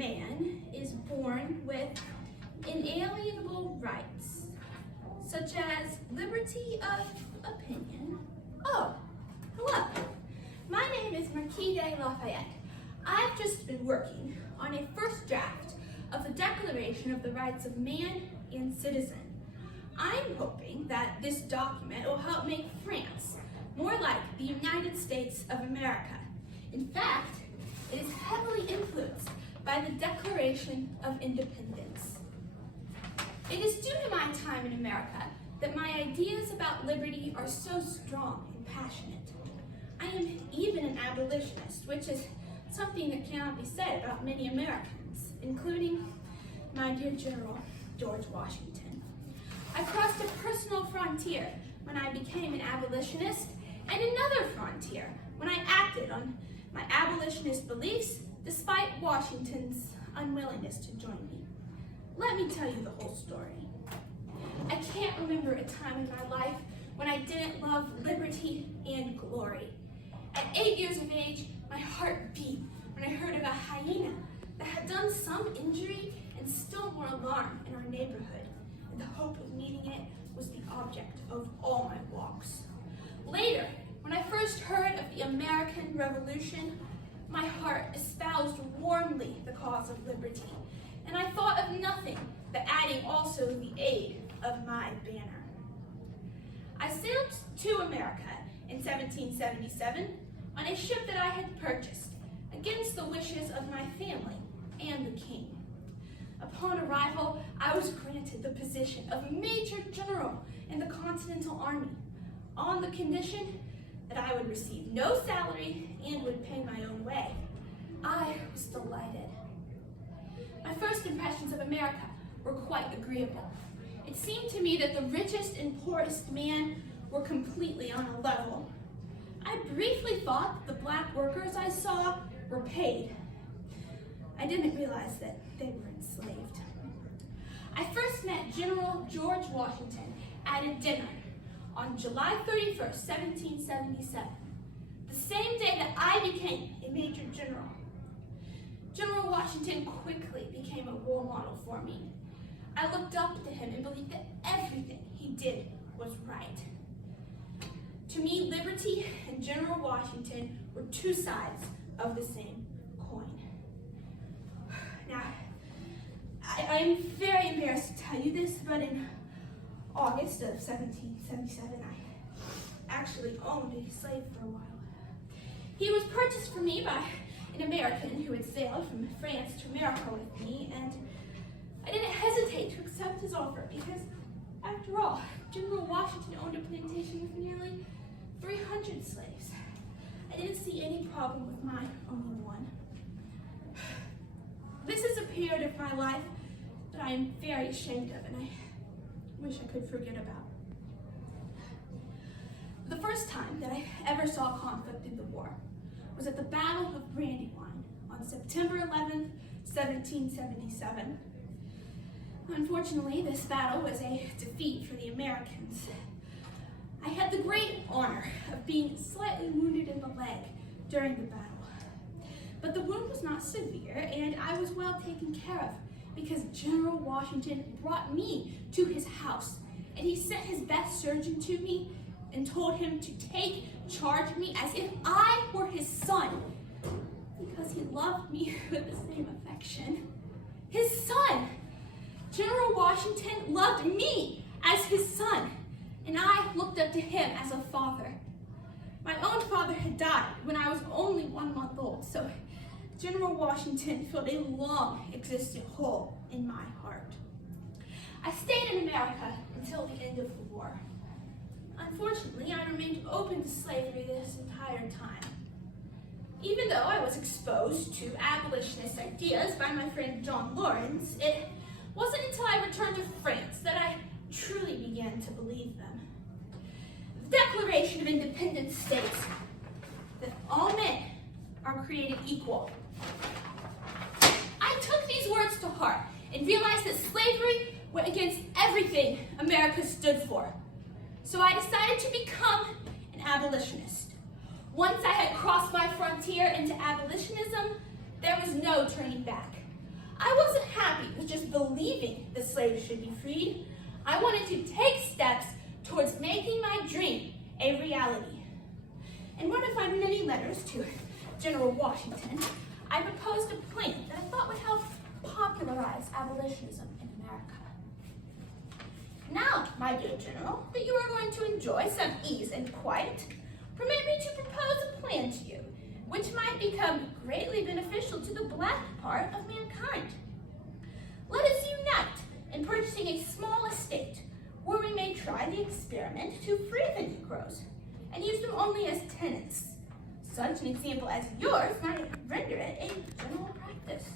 man is born with inalienable rights, such as liberty of opinion. Oh, hello. My name is Marquis de Lafayette. I've just been working on a first draft of the Declaration of the Rights of Man and Citizen. I'm hoping that this document will help make France more like the United States of America. In fact, it is heavily influenced by the Declaration of Independence. It is due to my time in America that my ideas about liberty are so strong and passionate. I am even an abolitionist, which is something that cannot be said about many Americans, including my dear General George Washington. I crossed a personal frontier when I became an abolitionist, and another frontier when I acted on my abolitionist beliefs despite Washington's unwillingness to join me. Let me tell you the whole story. I can't remember a time in my life when I didn't love liberty and glory. At 8 years of age, my heart beat when I heard of a hyena that had done some injury and still more alarm in our neighborhood, and the hope of meeting it was the object of all my walks. Later, when I first heard of the American Revolution, my heart espoused warmly the cause of liberty, and I thought of nothing but adding also the aid of my banner. I sailed to America in 1777 on a ship that I had purchased against the wishes of my family and the king. Upon arrival, I was granted the position of Major General in the Continental Army on the condition that I would receive no salary and would pay my own way. I was delighted. My first impressions of America were quite agreeable. It seemed to me that the richest and poorest man were completely on a level. I briefly thought the black workers I saw were paid. I didn't realize that they were enslaved. I first met General George Washington at a dinner on July 31st, 1777, the same day that I became a Major General. General Washington quickly became a role model for me. I looked up to him and believed that everything he did was right. To me, liberty and General Washington were two sides of the same coin. Now, I'm very embarrassed to tell you this, but in August of 1777, I actually owned a slave for a while. He was purchased for me by an American who had sailed from France to America with me, and I didn't hesitate to accept his offer because, after all, General Washington owned a plantation with nearly 300 slaves. I didn't see any problem with my owning one. This is a period of my life that I am very ashamed of, and I wish I could forget about. The first time that I ever saw conflict in the war was at the Battle of Brandywine on September 11th, 1777. Unfortunately, this battle was a defeat for the Americans. I had the great honor of being slightly wounded in the leg during the battle. But the wound was not severe, and I was well taken care of because General Washington brought me to his house, and he sent his best surgeon to me and told him to take charge of me as if I were his son, because he loved me with the same affection. His son! General Washington loved me as his son, and I looked up to him as a father. My own father had died when I was only 1 month old, so General Washington filled a long existent hole in my heart. I stayed in America until the end of the war. Unfortunately, I remained open to slavery this entire time. Even though I was exposed to abolitionist ideas by my friend John Lawrence, it wasn't until I returned to France that I truly began to believe them. The Declaration of Independence states that all men are created equal. I took these words to heart and realized that slavery went against everything America stood for. So I decided to become an abolitionist. Once I had crossed my frontier into abolitionism, there was no turning back. just believing the slaves should be freed. I wanted to take steps towards making my dream a reality. In one of my many letters to General Washington, I proposed a plan that I thought would help popularize abolitionism in America. Now, my dear General, that you are going to enjoy some ease and quiet, permit me to propose a plan to you, which might become greatly beneficial to the black part of mankind. Let us unite in purchasing a small estate where we may try the experiment to free the Negroes and use them only as tenants. Such an example as yours might render it a general practice.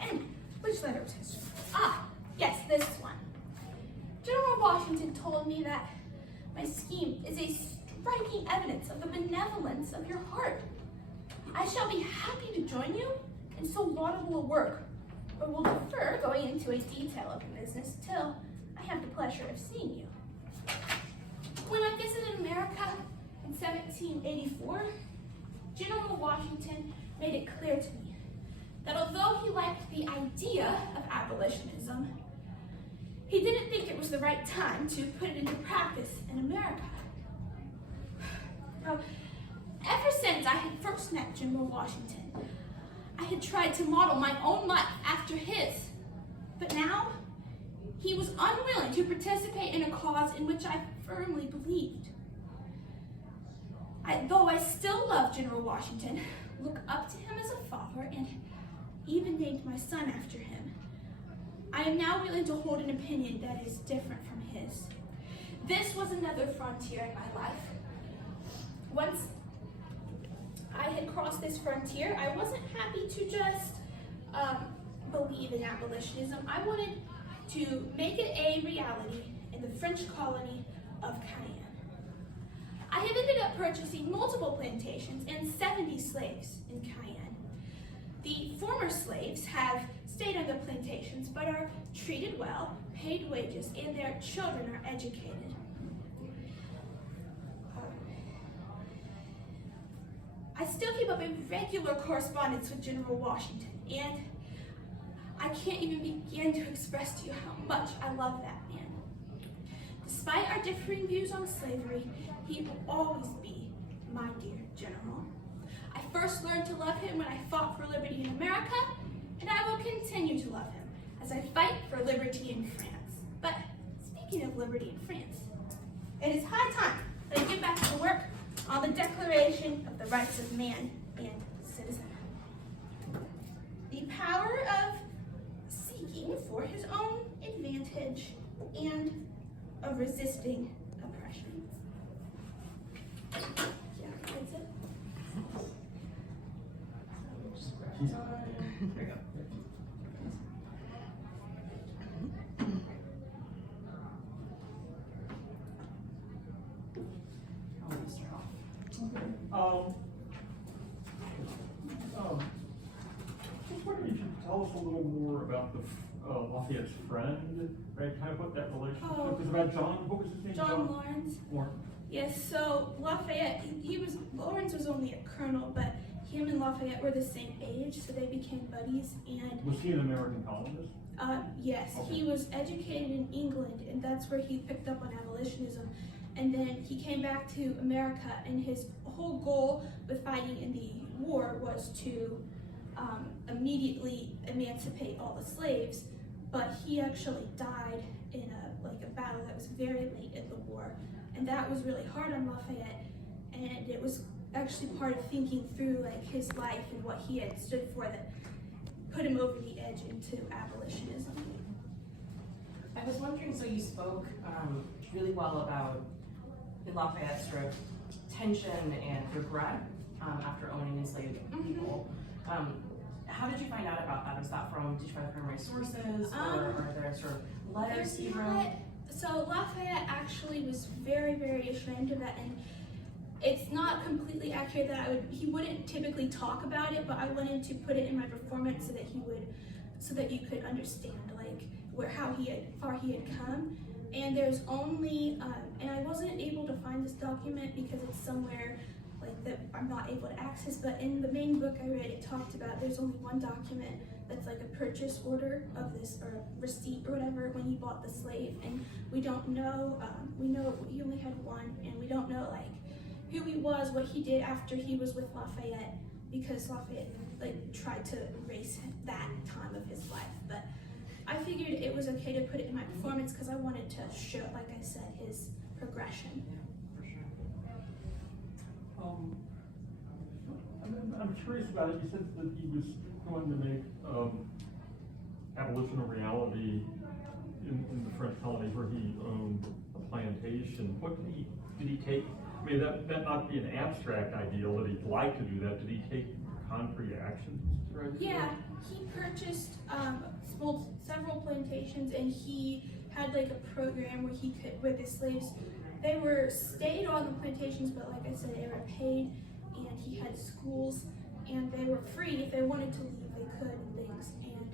And which letter is this? Ah, yes, this one. General Washington told me that my scheme is a striking evidence of the benevolence of your heart. I shall be happy to join you in so laudable a work, but will defer going into a detail of the business till I have the pleasure of seeing you. When I visited America in 1784, General Washington made it clear to me that although he liked the idea of abolitionism, he didn't think it was the right time to put it into practice in America. Now, ever since I had first met General Washington, I had tried to model my own life after his, but now he was unwilling to participate in a cause in which I firmly believed. Though I still love General Washington, look up to him as a father, and even named my son after him, I am now willing to hold an opinion that is different from his. This was another frontier in my life. Once I had crossed this frontier, I wasn't happy to just believe in abolitionism. I wanted to make it a reality in the French colony of Cayenne. I have ended up purchasing multiple plantations and 70 slaves in Cayenne. The former slaves have stayed on the plantations but are treated well, paid wages, and their children are educated. I still keep up a regular correspondence with General Washington, and I can't even begin to express to you how much I love that man. Despite our differing views on slavery, he will always be my dear General. I first learned to love him when I fought for liberty in America, and I will continue to love him as I fight for liberty in France. But speaking of liberty in France, it is high time that I get back to work on the Declaration of the Rights of Man and Citizen. The power of seeking for his own advantage and of resisting oppression. Yeah, that's it. There you go. Just wondering if you could tell us a little more about the Lafayette's friend, right? Kind of what that relationship is about. John, what was his name? John Lawrence. Lawrence. Yes, so Lafayette, Lawrence was only a colonel, but him and Lafayette were the same age, so they became buddies. And Was he an American colonist? yes, Okay. he was educated in England, and that's where he picked up on abolitionism. And then he came back to America, and his whole goal with fighting in the war was to immediately emancipate all the slaves. But he actually died in a battle that was very late in the war, and that was really hard on Lafayette. And it was actually part of thinking through his life and what he had stood for that put him over the edge into abolitionism. I was wondering, so you spoke really well about in Lafayette's sort of tension and regret after owning enslaved people. How did you find out about that? Is that did you try to find sources, or are there sort of letters you wrote? So Lafayette actually was very, very ashamed of that, and it's not completely accurate that he wouldn't typically talk about it, but I wanted to put it in my performance so that you could understand how far he had come. And there's only, and I wasn't able to find this document because it's somewhere that I'm not able to access, but in the main book I read, it talked about there's only one document that's like a purchase order of this, or receipt or whatever, when he bought the slave. And we don't know, we know he only had one, and we don't know like who he was, what he did after he was with Lafayette, because Lafayette like tried to erase that time of his life. But I figured it was okay to put it in my performance because I wanted to show, like I said, his progression. I'm curious about it. You said that he was going to make abolition a reality in the French colonies where he owned a plantation. What did he take? I mean, that not be an abstract ideal that he'd like to do that. Did he take concrete actions? Yeah, he purchased several plantations, and he had like a program where he could, where the slaves, they stayed on the plantations, but like I said, they were paid, and he had schools, and they were free. If they wanted to leave, they could, and things. And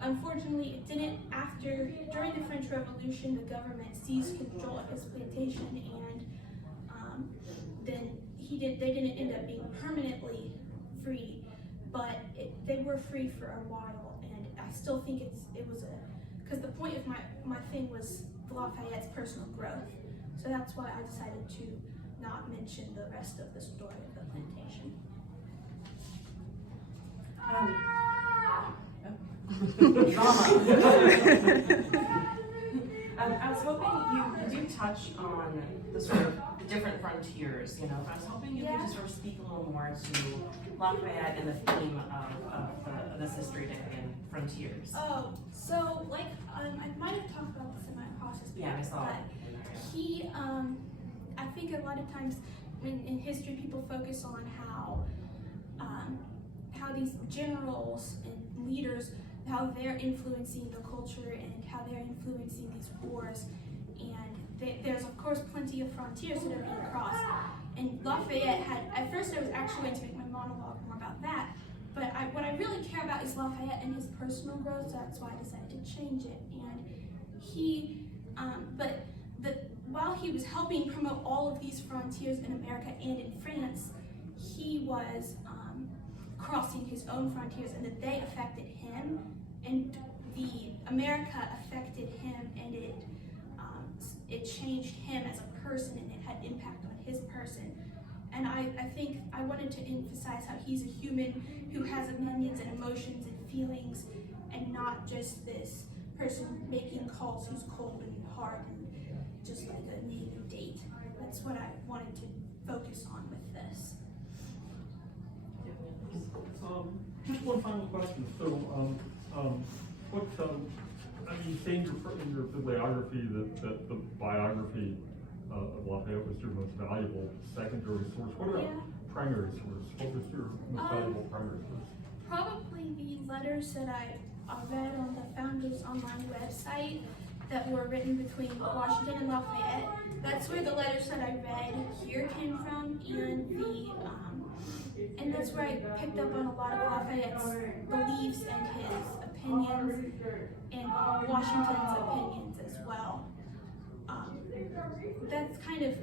unfortunately, it didn't. During the French Revolution, the government seized control of his plantation, and then they didn't end up being permanently free, but they were free for a while. And I still think because the point of my thing was Lafayette's personal growth. So that's why I decided to not mention the rest of the story of the plantation. I was hoping you do touch on the sort of the different frontiers, you know. I was hoping you could just sort of speak a little more to Lafayette and the theme of this history and frontiers. Oh, so like I might have talked about this in my process. Yeah, I saw it. He, I think a lot of times in history people focus on how these generals and leaders, how they're influencing the culture and how they're influencing these wars. And there's of course plenty of frontiers that are being crossed. And Lafayette had, at first I was actually going to make my monologue more about that, but what I really care about is Lafayette and his personal growth, so that's why I decided to change it. And he, while he was helping promote all of these frontiers in America and in France, he was crossing his own frontiers, and that they affected him, and the America affected him, and it changed him as a person, and it had impact on his person. And I think I wanted to emphasize how he's a human who has opinions and emotions and feelings, and not just this person making calls who's cold and hard and just like a name and date. That's what I wanted to focus on with this. Just one final question. So, you say in your bibliography that the biography of Lafayette was your most valuable secondary source. What about primary source? What was your most valuable primary source? Probably the letters that I read on the Founders Online website that were written between Washington and Lafayette. That's where the letters that I read here came from, and that's where I picked up on a lot of Lafayette's beliefs and his opinions, and Washington's opinions as well. That's kind of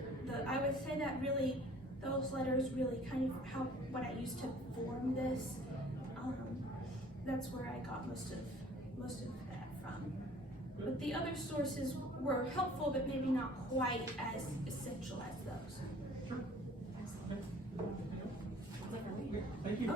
I would say that really, those letters really kind of what I used to form this. That's where I got most of that from. But the other sources were helpful, but maybe not quite as essential as those. Sure. Thank you.